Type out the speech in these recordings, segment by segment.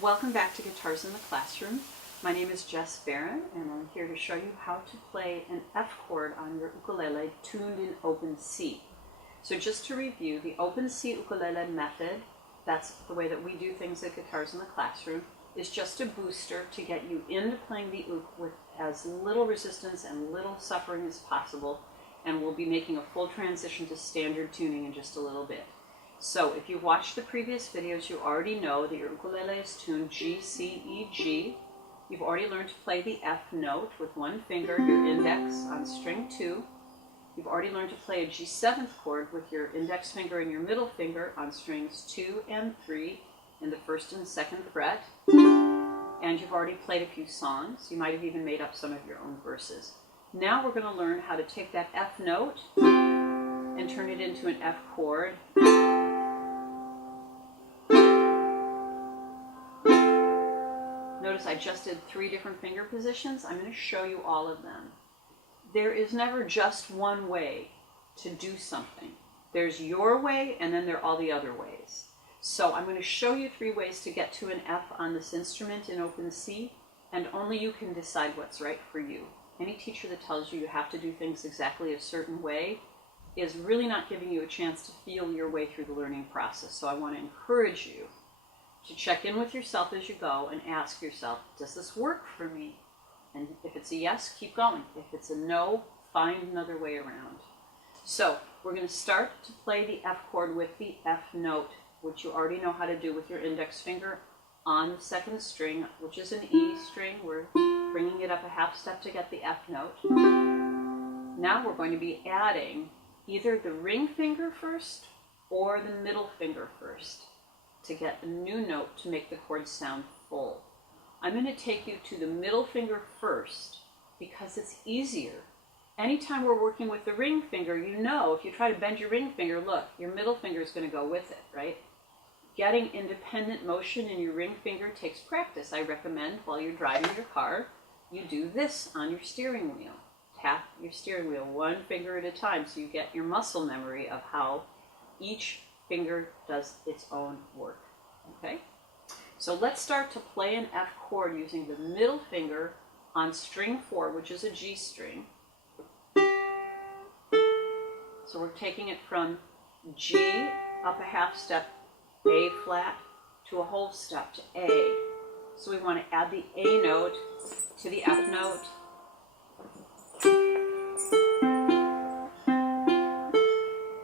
Welcome back to Guitars in the Classroom. My name is Jess Barron, and I'm here to show you how to play an F chord on your ukulele tuned in open C. So just to review, the open C ukulele method, that's the way that we do things at Guitars in the Classroom, is just a booster to get you into playing the uk with as little resistance and little suffering as possible, and we'll be making a full transition to standard tuning in just a little bit. So if you've watched the previous videos, you already know that your ukulele is tuned G, C, E, G. You've already learned to play the F note with one finger, your index on string 2. You've already learned to play a G7 chord with your index finger and your middle finger on strings 2 and 3 in the first and second fret. And you've already played a few songs. You might have even made up some of your own verses. Now we're going to learn how to take that F note and turn it into an F chord. Notice I just did 3 different finger positions. I'm going to show you all of them. There is never just one way to do something. There's your way, and then there are all the other ways. So I'm going to show you 3 ways to get to an F on this instrument in open C, and only you can decide what's right for you. Any teacher that tells you you have to do things exactly a certain way is really not giving you a chance to feel your way through the learning process. So I want to encourage you to check in with yourself as you go and ask yourself, does this work for me? And if it's a yes, keep going. If it's a no, find another way around. So we're going to start to play the F chord with the F note, which you already know how to do with your index finger on the second string, which is an E string. We're bringing it up a half step to get the F note. Now we're going to be adding either the ring finger first or the middle finger first to get a new note to make the chord sound full. I'm going to take you to the middle finger first because it's easier. Anytime we're working with the ring finger, you know if you try to bend your ring finger, look, your middle finger is going to go with it, right? Getting independent motion in your ring finger takes practice. I recommend while you're driving your car, you do this on your steering wheel. Tap your steering wheel one finger at a time so you get your muscle memory of how each finger does its own work. Okay? So let's start to play an F chord using the middle finger on string 4, which is a G string. So we're taking it from G up a half step, A flat, to a whole step to A. So we want to add the A note to the F note.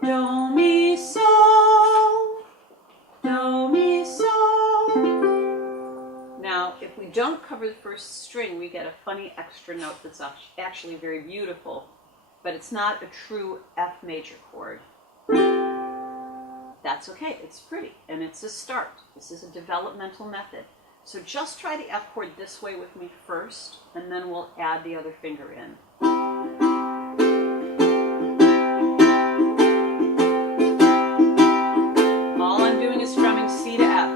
Do, mi, sol. Do, mi, sol. Now, if we don't cover the first string, we get a funny extra note that's actually very beautiful, but it's not a true F major chord. That's okay, it's pretty, and it's a start. This is a developmental method. So just try the F chord this way with me first, and then we'll add the other finger in. All I'm doing is strumming C to F.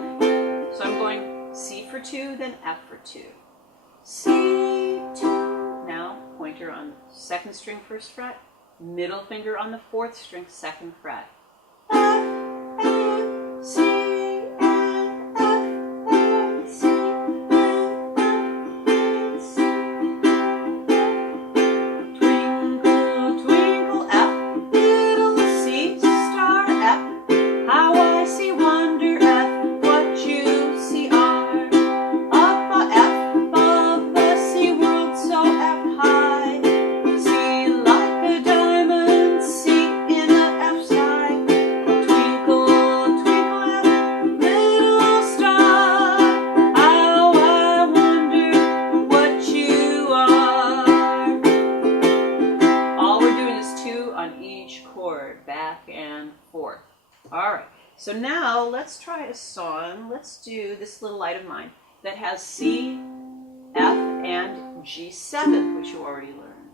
So I'm going C for 2, then F for 2. C, 2. Now, pointer on second string, first fret, middle finger on the 4th string, second fret. F, A, C, and F, A, C, and F, A, C. Twinkle, twinkle, F, little C, star, F. How I see wonder, F, what you see are. Up a F, above the sea world, so F high. See like a diamond, see in the F sky. Twinkle, twinkle, F, little star. How I wonder what you are. All we're doing is 2 on each chord, back and forth. All right, so now let's try a song. Let's do this little light of mine that has C, F, and G7, which you already learned.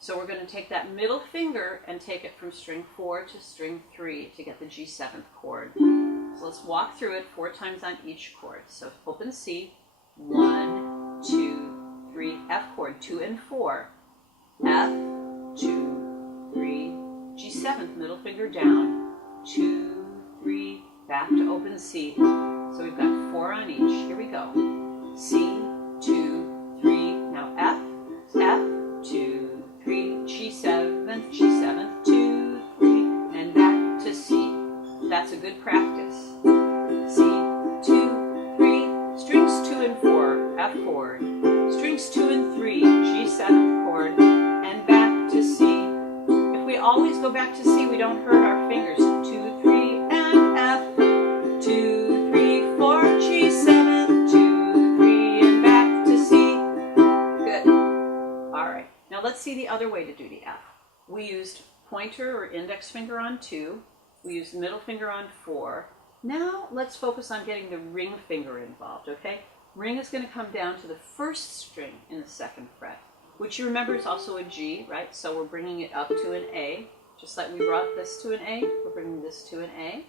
So we're going to take that middle finger and take it from string 4 to string 3 to get the G7th chord. So let's walk through it 4 times on each chord. So open C, 1, 2, 3, F chord, 2 and 4, F, 2, 3, G7th, middle finger down, 2, 3, back to open C, So we've got 4 on each. Here we go. C, 2, 3. Now F, F, 2, 3. G7, G7, 2, 3. And back to C. That's a good practice. C, 2, 3. Strings 2 and 4, F chord. Strings 2 and 3, G7 chord. And back to C. If we always go back to C, we don't hurt our fingers. 2, 3, and F. 2, 3, 4, G7, 2, 3, and back to C. Good. All right. Now let's see the other way to do the F. We used pointer or index finger on 2. We used middle finger on 4. Now let's focus on getting the ring finger involved, okay? Ring is going to come down to the first string in the 2nd fret, which you remember is also a G, right? So we're bringing it up to an A. Just like we brought this to an A, we're bringing this to an A.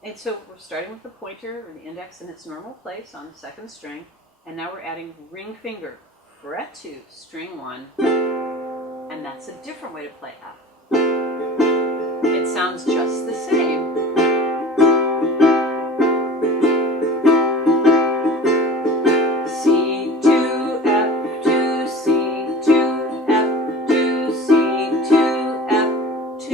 And so we're starting with the pointer or the index in its normal place on the 2nd string. And now we're adding ring finger, fret 2, string 1. And that's a different way to play F. It sounds just the same. C2, F2, C2, F2, C2, F2.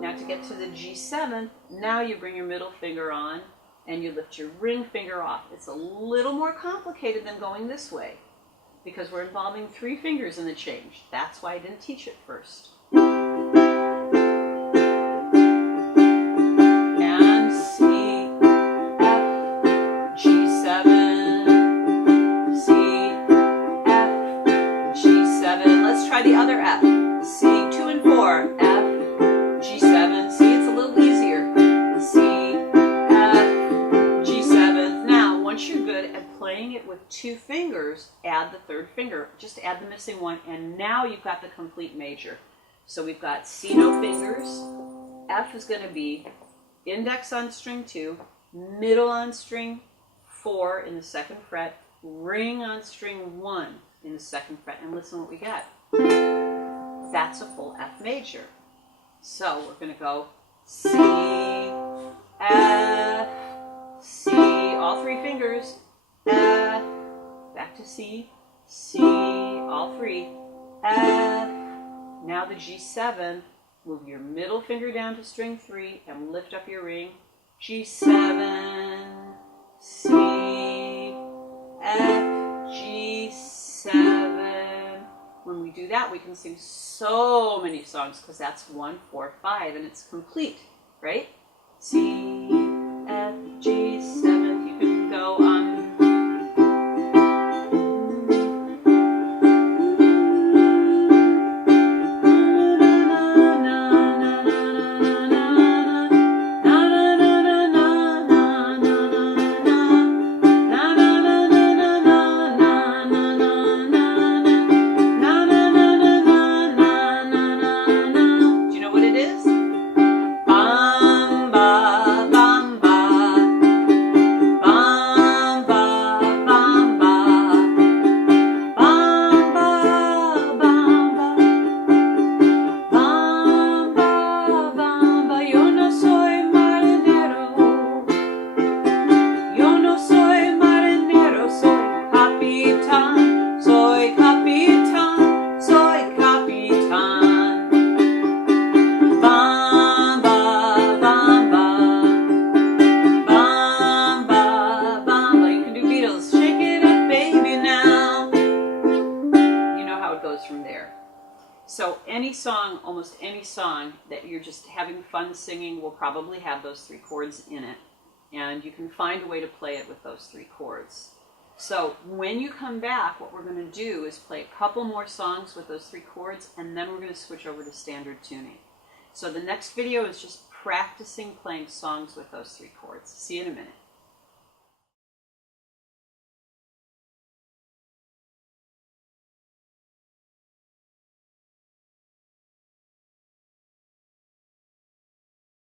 Now to get to the G7, now you bring your middle finger on and you lift your ring finger off. It's a little more complicated than going this way because we're involving 3 fingers in the change. That's why I didn't teach it first. And C, F, G7, C, F, G7. Let's try the other F. C, 2 and 4, F, G7. See, it's a little easier. C, F, G7. Now, once you're good at playing it with 2 fingers, add the 3rd finger. Just add the missing one, and now you've got the complete major. So we've got C, no fingers. F is going to be index on string 2, middle on string 4 in the 2nd fret, ring on string 1 in the 2nd fret, and listen what we got. That's a full F major. So we're going to go C, F, C, all 3 fingers, F, back to C, C, all 3, F. Now the G7, move your middle finger down to string 3 and lift up your ring. G7, C, F, G7. When we do that, we can sing so many songs because that's 1, 4, 5, and it's complete, right? C, F, G7. You can go on. So any song, almost any song that you're just having fun singing will probably have those 3 chords in it. And you can find a way to play it with those 3 chords. So when you come back, what we're going to do is play a couple more songs with those 3 chords, and then we're going to switch over to standard tuning. So the next video is just practicing playing songs with those 3 chords. See you in a minute.